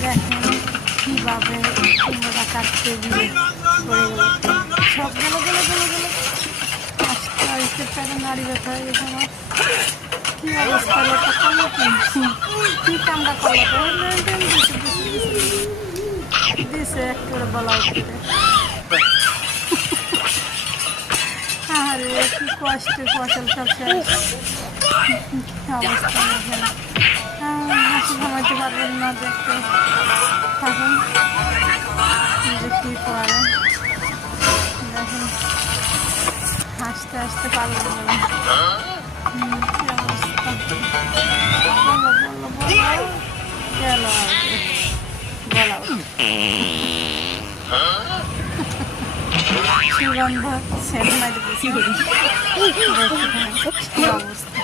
দেখেন কীভাবে কুমড়োটা কাটতে গিয়ে পড়ে গেল, সব গেলো গেলো গেলো গেলো, আস্তে আস্তে প্যারে নাড়ি ব্যথা হয়ে গেছে আমার। কী অবস্থা লোকটা করলো কী কামটা করলো, দিছে একেবারে বলা উঠতে। আরে কি কষ্টে ফসল সব শেষ, অবস্থা এখানে। হাসি থামাইতে পারবেন না, দেখতে থাকুন যে কী করে। দেখুন হাসতে হাসতে পারবেন না, কী অবস্থা। বলো বলো বলো, গেল বলা সুগন্ধ সেট মারি দিচ্ছি। অবস্থা